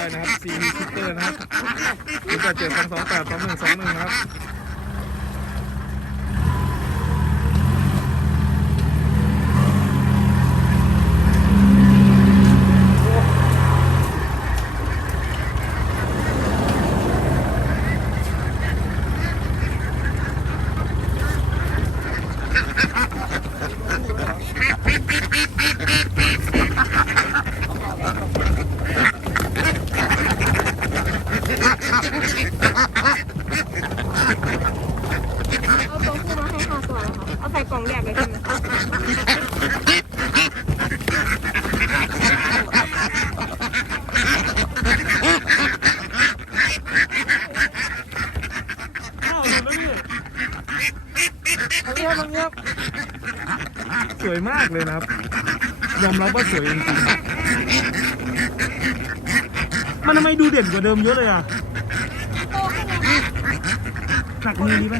ได้นะครับซีนิสเตอร์นะครับศูนย์แปดเจ็ดสองสองแปดสองหนึ่งสองหนึ่งครับ เอาตัวคู่มาให้ห้าตัวแล้วค่ะ เอา ใส่กล่องแยกเลยใช่ไหมอ้าวหลุดแล้วนี่เงียบเงียบสวยมากเลยนะครับ ยอมรับว่าสวยจริงๆมันทำไมดูเด่นกว่าเดิมเยอะเลยอะหนักมือดีไหม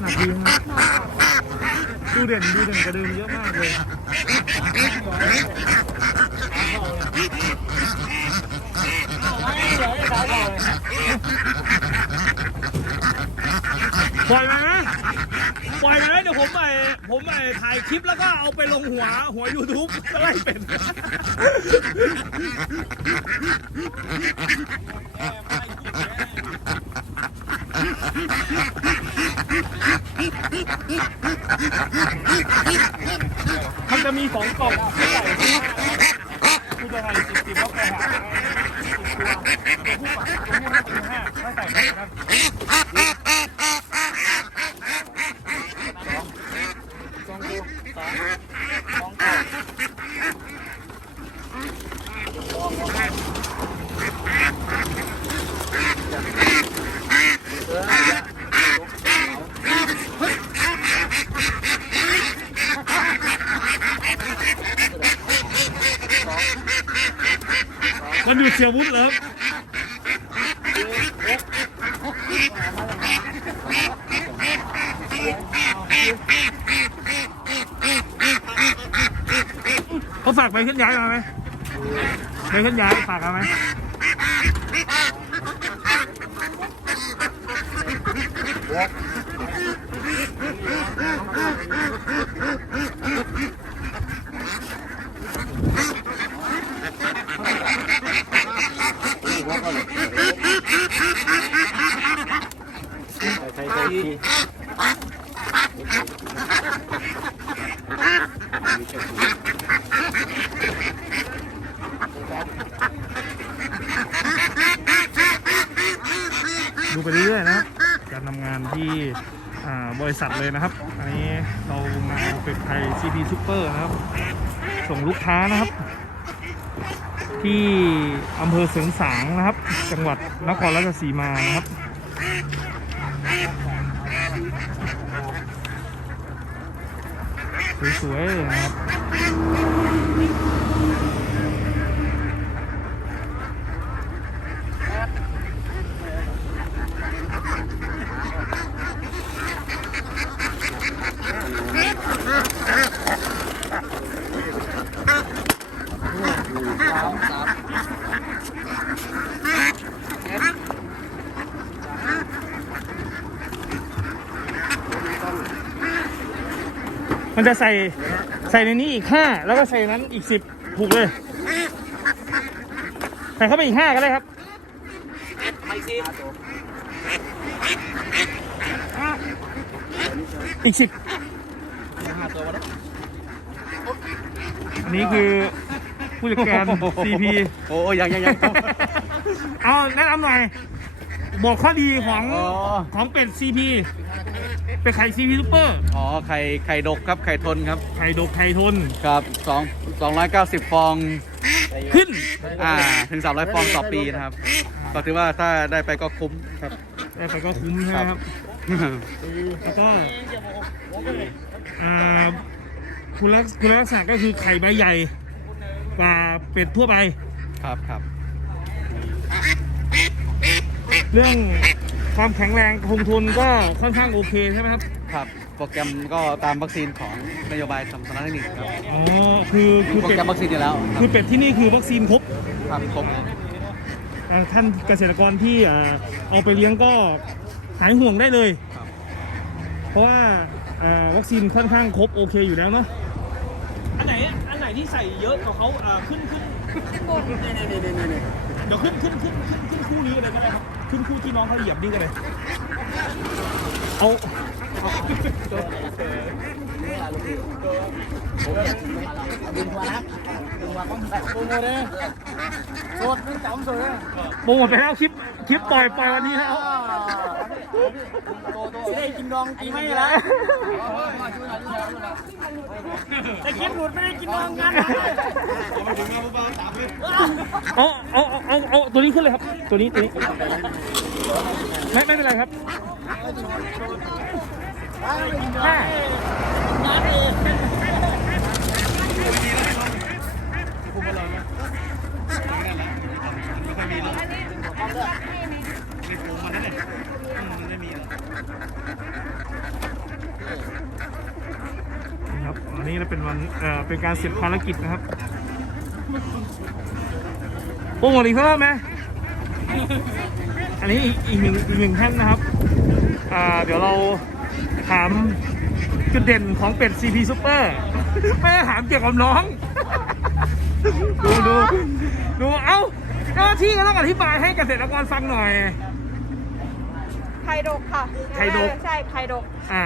หนักดีไหมดูเด่นดูเด่นกว่าเดิมเยอะมากเลยปล่อยไหมปล่อยไหมเดี๋ยวผมไปผมไปถ่ายคลิปแล้วก็เอาไปลงหัวหัว YouTube ไล่เป็น มันจะมีสองกล่องที่ใส่คุณจะใส่สิบสิบแล้วไปหาตัวผู้อะตัวผู้ห้าตัวห้าไม่ใส่ไปนะครับ ดูดเสียวุฒิเหรอเขาฝากไปขึ้นย้ายมาไหมไปขึ้นย้ายฝากมาไหม ดูไปเรื่อยๆนะการทำงานที่บริษัทเลยนะครับ อันนี้เรามาเอาเป็ดไทย CP Super นะครับ ส่งลูกค้านะครับ ที่อำเภอเสริงสางนะครับ จังหวัดนครราชสีมานะครับ สวยๆนะครับ มันจะใส่ใส่ในนี้อีกห้าแล้วก็ใส่ในนั้นอีกสิบผูกเลย ใส่เข้าไปอีกห้าก็ได้ครับอีกสิบอันนี้คือผู้จัดการ CP โอ้ยังยังยังเอาแนะนำหน่อยบอกข้อดีของอ๋อของเป็ด CP เป็ดไข่ CP ซูเปอร์อ๋อไข่ไข่ดกครับไข่ทนครับไข่ดกไข่ทนครับสองสองร้อยเก้าสิบฟองขึ้นอ่าถึงสามร้อยฟองต่อปีนะครับก็ถือว่าถ้าได้ไปก็คุ้มครับได้ไปก็คุ้มใช่ไหมครับแล้วก็อ่าคุณลักษคุณลักษณะก็คือไข่ใบใหญ่กว่าเป็ดทั่วไปครับครับ เรื่อง ความแข็งแรงคงทนก็ค่อนข้างโอเคใช่ไหมครับ ครับโปรแกรมก็ตามวัคซีนของนโยบายสำนักเทคนิคครับอ๋อ คือคือโปรเป็ดแกรมวัคซีนอยู่แล้วครัคืบอเป็ดที่นี่คือวัคซีนครบคครับครบอ่าท่านเกษตรกรที่อ่าเอาไปเลี้ยงก็หายห่วงได้เลยครับเพราะว่าอ่าวัคซีนค่อนข้างครบโอเคอยู่แล้วเนาะ อันไหนอันไหนที่ใส่เยอะกว่าเขาเอ่อขึ้นขึ้นเดี๋ยวขึ้นขึ้นขึ้นขึ้นขึ้นคู่นี้เลยก็ได้ครับ ขึ้นคู่ที่น้องเขาเหยียบนี่ก็เลย เอาโปรโมทไปแล้วคลิป คลิปปล่อยปล่อยวันนี้แล้ว ได้กินดองกินไม่ละแต่คลิปหลุดไม่ได้กินดองกันนะเอาเอาเอาเอาตัวนี้ขึ้นเลยครับ ตัวนี้ตัวนี้ไม่ไม่เป็นไรครับห้า ครับอันนี้เราเป็นวันเอ่อเป็นการเสร็จภารกิจนะครับโปรโมทอีกสักรอบไหมอันนี้อีกอีกหนึ่งอีกหนึ่งท่านนะครับอ่าเดี๋ยวเราถามจุดเด่นของเป็ด CP Super ไม่ได้ถามเกี่ยวกับน้อง ดูดูดูเอ้าเจ้าหน้าที่ก็ต้องอธิบายให้เกษตรกรฟังหน่อย ไข่ดกค่ะไข่ดก ใช่ไข่ดกอ่า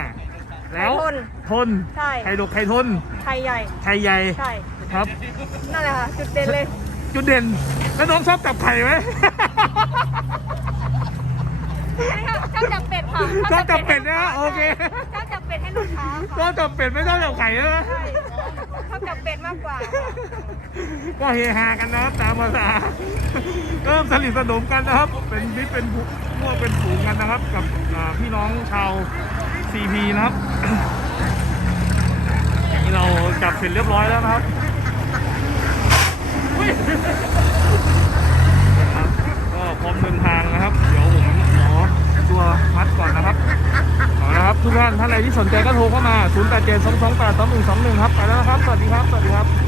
แล้วไข่ทนทนใช่ ไข่ดกไข่ทนไข่ใหญ่ ไข่ใหญ่ใช่ ครับ นั่นแหละค่ะ จุดเด่นเลย จุดเด่น แล้วน้องชอบจับไข่ไหมชอบจับเป็ดค่ะชอบจับเป็ดนะโอเค ชอบจับ เป็ดให้ลูกค้าชอค่ะบจับเป็ดไม่ชอบจับไข่ใช่ไหมใช่ชอบจับเป็ดมากกว่าค่ะก็เฮฮากันนะครับตามภาษาเริ่มสนิทสนมกันนะครับ เป็นมิตรเป็นพวกเป็นฝูงกันนะครับ กับอ่าพี่น้องชาวซีพีนะครับนี่เราจับเสร็จเรียบร้อยแล้วนะครับอุ๊ยครับก็พร้อมเดินทางนะครับ เดี๋ยวผมขอตัวพัดก่อนนะครับเอาละครับ ที่สนใจก็โทรเข้ามา 0 8 7 2 2 8 2 1 2 1 ครับ ไปแล้วนะครับ สวัสดีครับ สวัสดีครับ